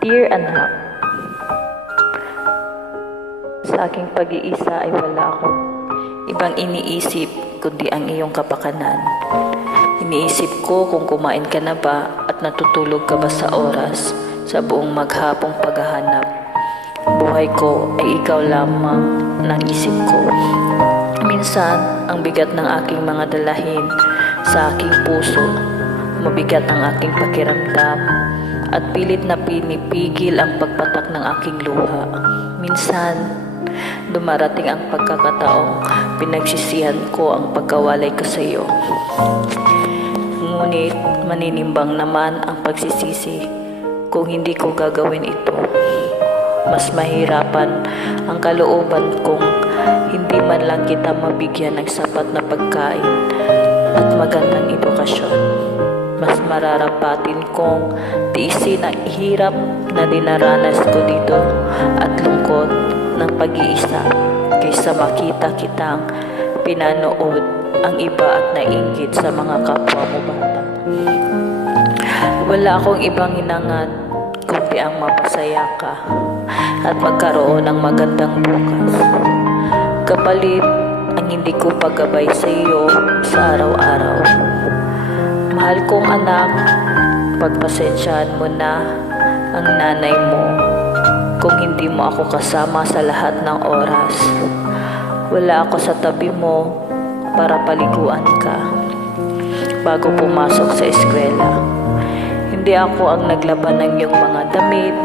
Dear anak, sa aking pag-iisa ay wala akong ibang iniisip kundi ang iyong kapakanan. Iniisip ko kung kumain ka na ba at natutulog ka ba sa oras sa buong maghapong paghahanap. Buhay ko ay ikaw lamang ng isip ko. Minsan, ang bigat ng aking mga dalahin sa aking puso, mabigat ang aking pakiramdam at pilit na pinipigil ang pagpatak ng aking luha. Minsan, dumarating ang pagkakataong pinagsisihan ko ang pagkawalay ko sa iyo. Ngunit maninimbang naman ang pagsisisi kung hindi ko gagawin ito. Mas mahirapan ang kalooban kung hindi man lang kita mabigyan ng sapat na pagkain at magandang edukasyon. Mas mararapatin kong tiisin ang hirap na dinaranas ko dito at lungkot ng pag-iisa kaysa makita kitang pinanood ang iba at nainggit sa mga kapwa mo bata. Wala akong ibang hinangad kundi ang mapasaya ka at magkaroon ng magandang bukas. Kapalit ang hindi ko paggabay sa iyo sa araw-araw. Mahal kong anak, pagpasensyaan mo na ang nanay mo kung hindi mo ako kasama sa lahat ng oras. Wala ako sa tabi mo para paliguan ka bago pumasok sa eskwela. Hindi ako ang naglaban ng iyong mga damit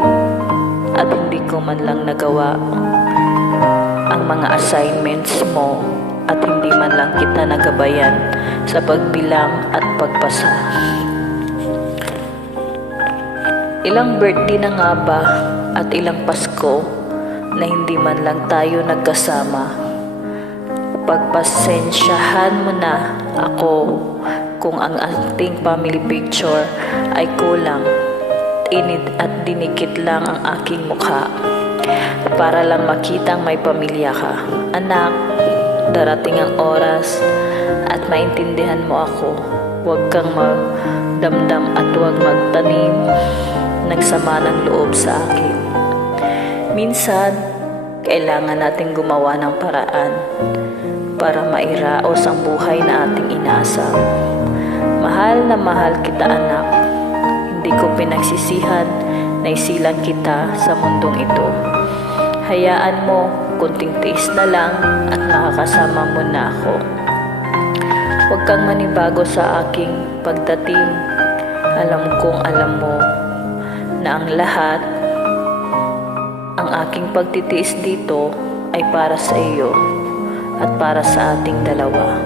at hindi ko man lang nagawa ang mga assignments mo at hindi man lang kita nagabayan sa pagbilang at pagpasa. Ilang birthday na nga ba at ilang Pasko na hindi man lang tayo nagkasama. Pagpasensyahan mo na ako kung ang ating family picture ay kulang, init at dinikit lang ang aking mukha para lang makitang may pamilya ka. Anak, darating ang oras at maintindihan mo ako. Huwag kang magdamdam at huwag magtanim ng sama ng loob sa akin. Minsan, kailangan natin gumawa ng paraan para mairaos ang buhay na ating inaasam. Mahal na mahal kita, anak. Hindi ko pinagsisihan na isilang kita sa mundong ito. Hayaan mo, kunting tiis na lang at makakasama mo na ako. Huwag kang manibago sa aking pagdating. Alam kong alam mo na ang lahat, ang aking pagtitiis dito ay para sa iyo at para sa ating dalawa.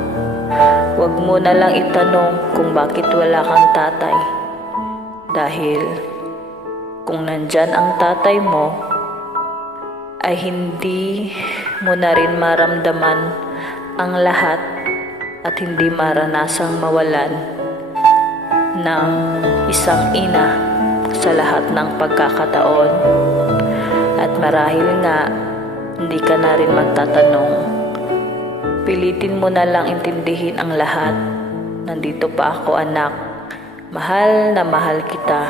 Huwag mo na lang itanong kung bakit wala kang tatay. Dahil kung nandyan ang tatay mo, ay hindi mo na rin maramdaman ang lahat at hindi maranasang mawalan ng isang ina sa lahat ng pagkakataon. At marahil nga, hindi ka na rin magtatanong. Pilitin mo na lang intindihin ang lahat. Nandito pa ako, anak. Mahal na mahal kita.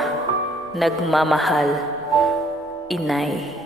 Nagmamahal, Inay.